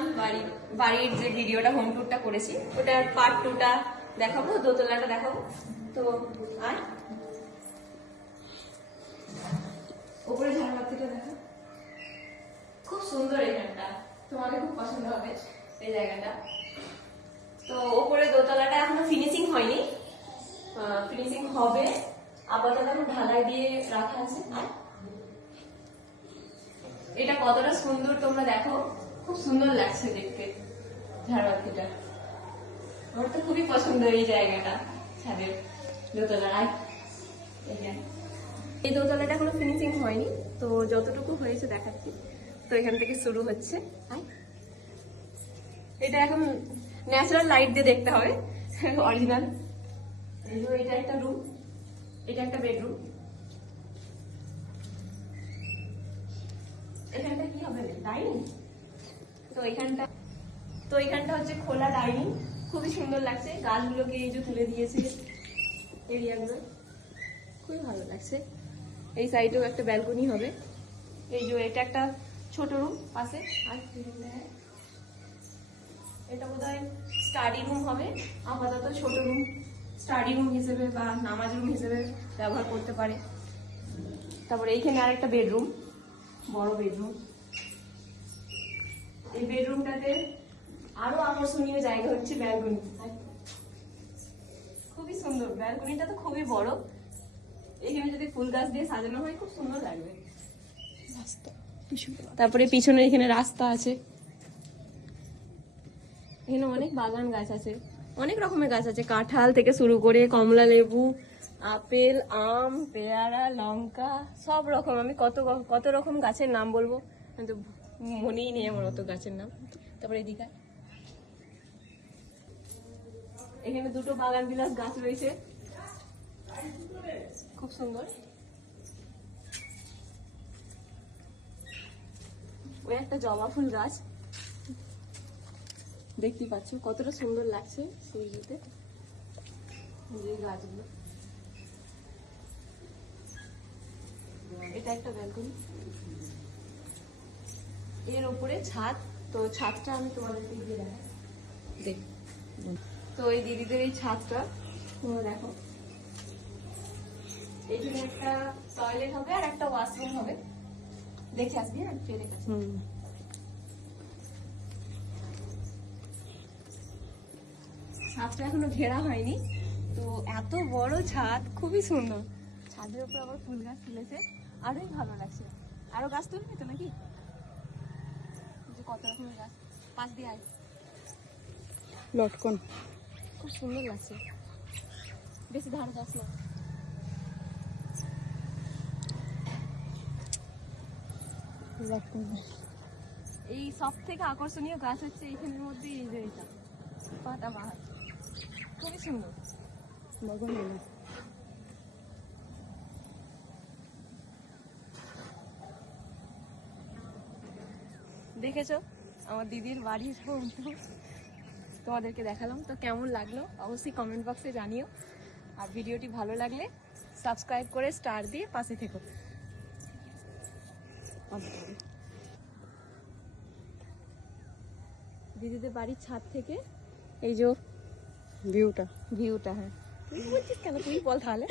আসলাম বাড়ির যে ভিডিওটা হোম ট্যুরটা করেছি ওটার পার্ট 2টা দেখাবো, দোতলাটা দেখাবো। তো আর উপরে ঝাড়বাতিটা দেখো, খুব সুন্দর এখানটা, তোমাদের খুব পছন্দ হবে এই জায়গাটা। তো উপরে দোতলাটা এখনো ফিনিশিং হয়নি, ফিনিশিং হবে, আপাতত এখন ঢালাই দিয়ে রাখা আছে। এটা কতটা সুন্দর তোমরা দেখো, খুব সুন্দর লাগছে দেখতে ঝাড়বাতিটা। আমার তো খুবই পছন্দ এই জায়গাটা, ছাদের দোতলার। এই দোতলাটা এখনো ফিনিশিং হয়নি, তো যতটুকু হয়েছে দেখাচ্ছি। তো এখান থেকে শুরু হচ্ছে। এটা এখন ন্যাচারাল লাইট দিয়ে দেখতে হবে, অরিজিনাল। এটা একটা রুম, এটা একটা বেডরুম। এখানটা কি হবে, ডাইনিং। তো এখানটা হচ্ছে খোলা ডাইনিং, খুবই সুন্দর লাগছে। গাছগুলোকে এই যে তুলে দিয়েছে, এরিয়াগুলো খুবই ভালো লাগছে। এই সাইডেও একটা ব্যালকনি হবে। এই যে এটা একটা ছোট রুম পাশে, আর এটা বোধহয় স্টাডি রুম হবে। আপাতত ছোট রুম, স্টাডি রুম হিসেবে বা নামাজ রুম হিসেবে ব্যবহার করতে পারে। তারপরে এইখানে আরেকটা বেডরুম, বড় বেডরুম। এই বেডরুমটাতে আরো আকর্ষণীয় জায়গা হচ্ছে ব্যালকনি, খুবই সুন্দর। ব্যালকনিটা তো খুবই বড়, এখানে যদি ফুল গাছ দিয়ে সাজানো হয় খুব সুন্দর লাগবে। তারপরে পিছনে এখানে রাস্তা আছে, এখানে অনেক বাগান গাছ আছে, অনেক রকমের গাছ আছে, কাঁঠাল থেকে শুরু করে কমলা লেবু, আপেল, আম, পেয়ারা, লঙ্কা, সব রকম। আমি কত রকম গাছের নাম বলবো, কিন্তু মনেই নেই আমার অত গাছের নাম। তারপরে এদিকে এখানে দুটো বাগান বিলাস গাছ রয়েছে, খুব সুন্দর। ওই একটা জবা ফুল গাছ দেখতে পাচ্ছ, কতটা সুন্দর লাগছে সূর্যতে এই গাছগুলো। এটা একটা ব্যালকনি, এর উপরে ছাদ। তো ছাদটা আমি তোমাদেরকে দিয়ে দেখ। তো এই দিদিদের এই ছাদটা তোমরা দেখো, এখানে একটা টয়লেট হবে আর একটা ওয়াশরুম হবে। দেখে আসবি না ট্রেনের কাছে। ছাদটা এখনো ঘেরা হয়নি, তো এত বড় ছাদ, খুবই সুন্দর। ছাদের উপর আবার ফুল গাছ তুলেছে, আরোই ভালো লাগছে। আরো গাছ তুলবি তো নাকি, কত রকমের গাছ পাশ দিয়ে আয়, লটকন, খুব সুন্দর লাগছে। বেশি ধারে যাস না। এই সব থেকে আকর্ষণীয় গাছ হচ্ছে এইখানের মধ্যে এই যে এটা পাতা বাহার, খুবই সুন্দর। দেখেছো আমার দিদির বাড়ির তোমাদেরকে দেখালাম। তো কেমন লাগলো অবশ্যই কমেন্ট বক্সে জানিও, আর ভিডিওটি ভালো লাগলে সাবস্ক্রাইব করে স্টার দিয়ে পাশে থেকো। দিদিদের বাড়ির ছাদ থেকে এই যে ভিউটা, হ্যাঁ তুই বলছিস কেন, তুই বল তাহলে।